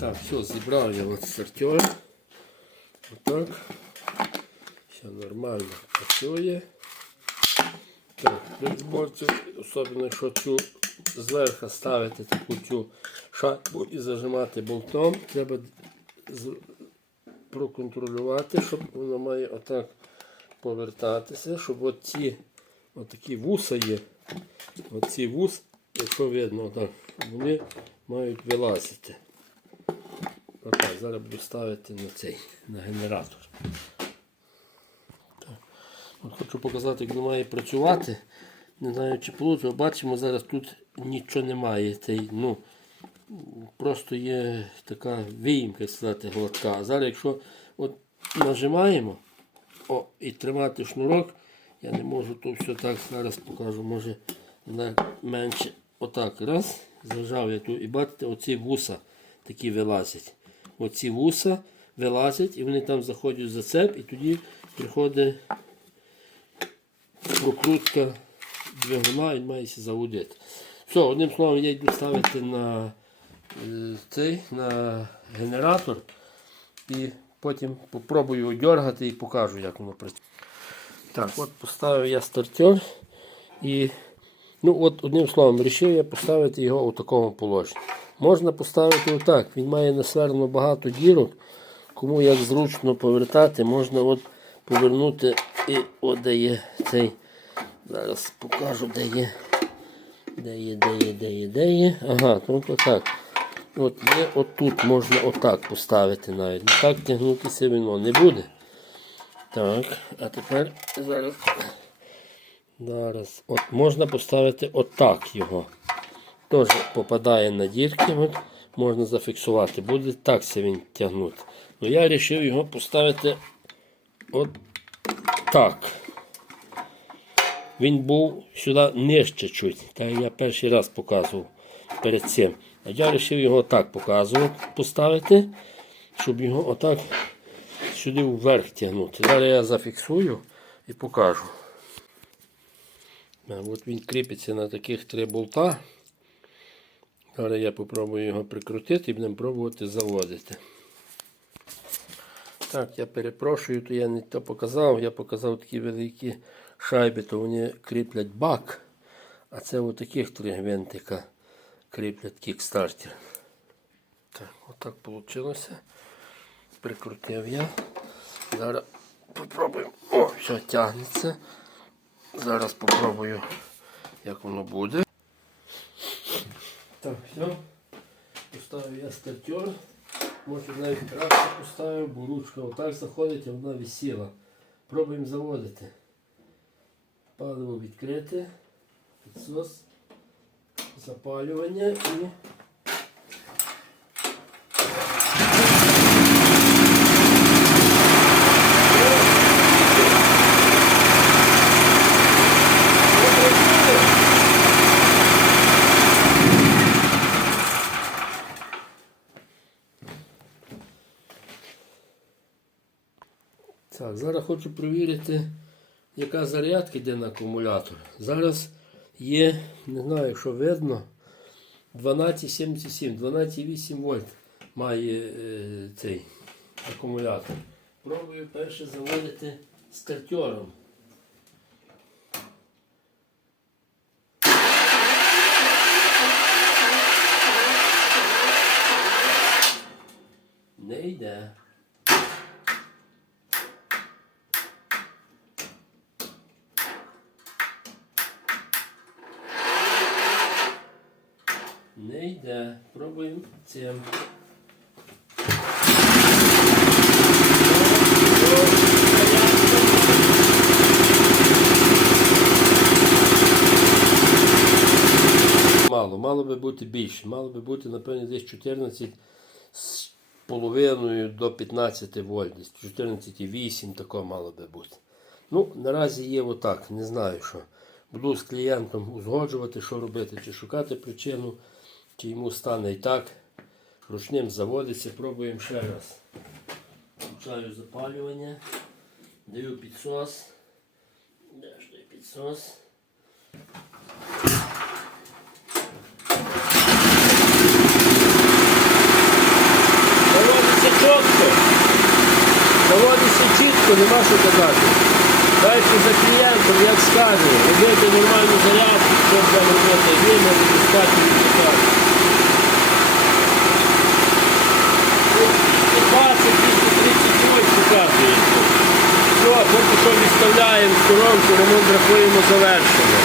Так, все, зібрав я от стартер. Отак. Все нормально працює. Так, при зборці, особливо якщо цю зверху ставити таку цю шайбу і зажимати болтом, треба проконтролювати, щоб воно має отак повертатися, щоб оці отакі вуса є. Оці вус, якщо видно, отак, вони мають вилазити. Отак, зараз буду ставити на цей, на генератор. Так. От хочу показати, як воно має працювати. Не знаю, чи вийде. Бачимо, зараз тут нічого немає. Цей, ну, просто є така виїмка, сказати, гладка. А зараз, якщо от нажимаємо о, і тримати шнурок, я не можу то все так зараз покажу, може менше. Отак. Раз, зажав я тут і бачите, оці вуса такі вилазять. Оці вуса вилазять і вони там заходять в зацеп, і тоді приходить прокрутка двигуна і мається заводити. Все, одним словом, я йду ставити на е, цей на генератор і потім попробую одергати і покажу, як воно працює. Так, от поставив я стартер і ну от одним словом вирішив я поставити його у такому положенні. Можна поставити отак. Він має насверно багато дірок. Кому як зручно повертати, можна от повернути і от де є цей. Зараз покажу, де є. Де є, де є, де є, де є. Ага, тут отак. От є отут можна отак поставити навіть. Ну, Так тягнутися воно не буде. Так, а тепер зараз. Зараз. От можна поставити отак його. Теж попадає на дірки, от, можна зафіксувати. Буде так це він тягнути. Ну я вирішив його поставити от так. Він був сюди нижче чуть. Як я перший раз показував перед цим. А я вирішив його так показувати, поставити, щоб його отак сюди вверх тягнути. Зараз я зафіксую і покажу. От він кріпиться на таких три болта. Зараз я попробую його прикрутити і будемо пробувати заводити. Так, я перепрошую, то я не то показав. Я показав такі великі шайби, то вони кріплять бак. А це у таких три гвинтика кріплять кікстартер. Так, отак вийшло. Прикрутив я. Зараз попробуємо. О, все тягнеться. Зараз попробую, як воно буде. Так, все. Поставив я стартер. Може навіть краще поставив, бо ручка отак заходить, а вона висіла. Пробуємо заводити. Паливо відкрите, підсос, запалювання і Так, зараз хочу перевірити, яка зарядка йде на акумулятор. Зараз є, не знаю, що видно, 12,77, 12,8 вольт має е, цей акумулятор. Пробую перше заводити стартером. Не йде. Не йде. Пробуємо цим. Мало, мало би бути більше. Мало би бути, напевно, десь 14 з половиною до 15 вольт. Десь 14,8 такого мало би бути. Ну, наразі є отак, не знаю що. Буду з клієнтом узгоджувати, що робити, чи шукати причину, чи йому стане і так. Ручним заводиться, пробуємо ще раз. Включаю запалювання, даю підсос. Де ж той підсос? чітко. Заводиться чітко, нема що казати. Далі за клієнтом, як скаже, робити нормальну зарядку, що там робити, він може достати результат. 20 ремонт рахуємо завершено.